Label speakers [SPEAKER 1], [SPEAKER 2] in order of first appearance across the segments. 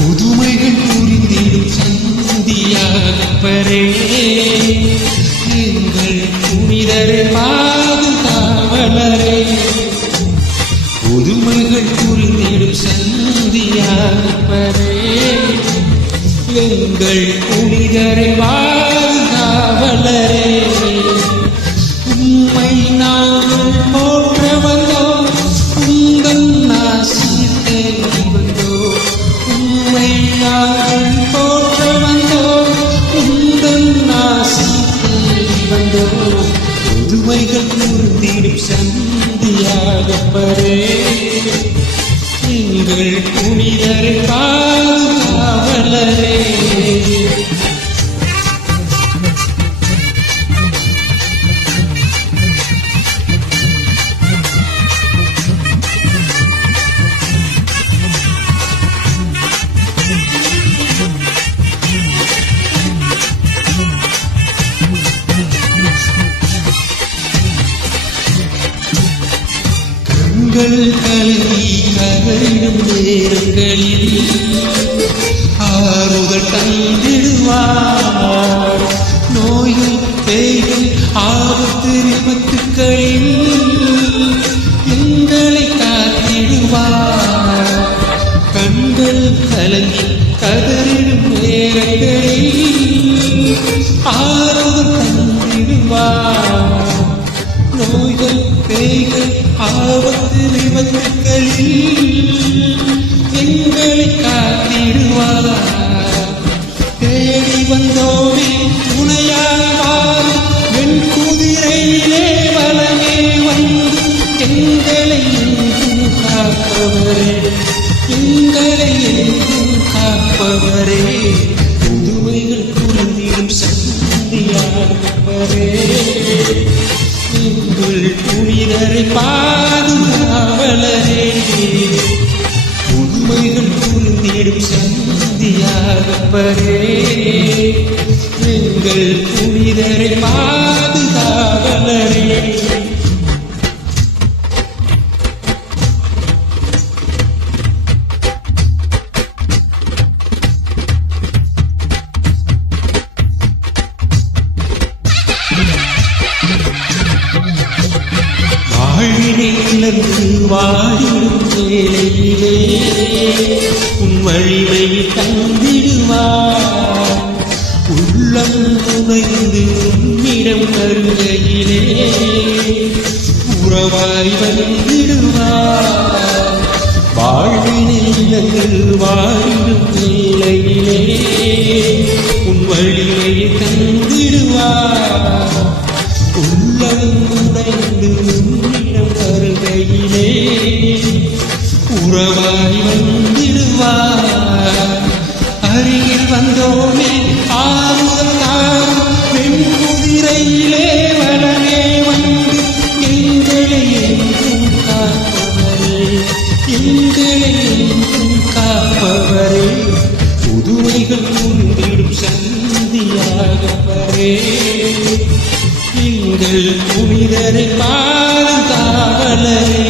[SPEAKER 1] புதுமைகள் புரிந்திடும் சந்தியாக பரே எங்கள் புனிதரே பாதும் தாவலரே புதுமைகள் புரிந்திடும் சந்தியாக பரே எங்கள் புனிதரை வா வந்தோம் புதுமைகள் கூர்ந்திடும் சந்தியாகப்பரே எங்கள் புனிதரை உங்கள் கல்வி கதறிடும் நேரங்களில் ஆறுதல் தந்திடுவார் நோயில் பேய்கள் ஆபத்து விபத்துக்களில் எங்களை காத்திடுவார். கண்கள் கலங்கி கதறிடும் நேரங்களில் ஆறுதல் தந்திடுவார் நோய்கள் பேய்கள் ஆபத்து விபத்துக்களில் எங்களை காத்திடுவார் தேடி வந்தோமே துணையாவார். வெண் குதிரையிலே வளமே வந்து எங்களை எங்கும் காப்பவரே எங்களை எங்கும் காப்பவரே. புதுமைகள் புரிந்திடும் சந்தியாகவரே எங்கள் புனிதரை பாதுகாவலரே. புதுமைகள் புரிந்திடும் சந்தியாகப்பரே. எங்கள் புனிதரை வாழ்வினிலிருந்து வேளையிலே உன் வழிமை தந்திடுவார் உள்ளம் உணைந்து உன்னிடம் வருகையிலே உறவாய் வந்திடுவார் வாழ்வினிலிருந்து வாழிடும் வேளையிலே உன் வழிமை உள்ளம் உன்னிடம் வருகையிலே உறவாய் வந்திடுவார் அருகில் வந்தோமே ஆறுதல் தாரும் பெண் வளமே வந்து எங்களை எங்கும் காப்பவரே எங்களை எங்கும் காப்பவரே புதுமைகள் புரிந்திடும் சந்தியாகப்பரே எங்கள் புனிதரை பாதுகாவலரே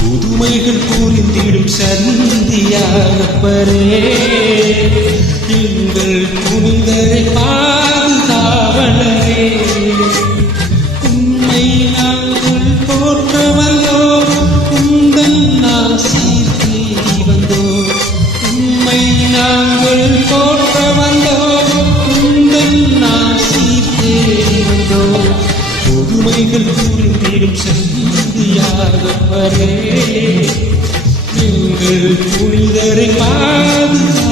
[SPEAKER 1] புதுமைகள் புரிந்திடும் சந்தியாகப்பரே. எங்கள் புனிதரை பாதுகாவலரே உண்மை நீரும் சந்தியாகப்பரே நீங்கள் புனிதரை பாதுகாவலரே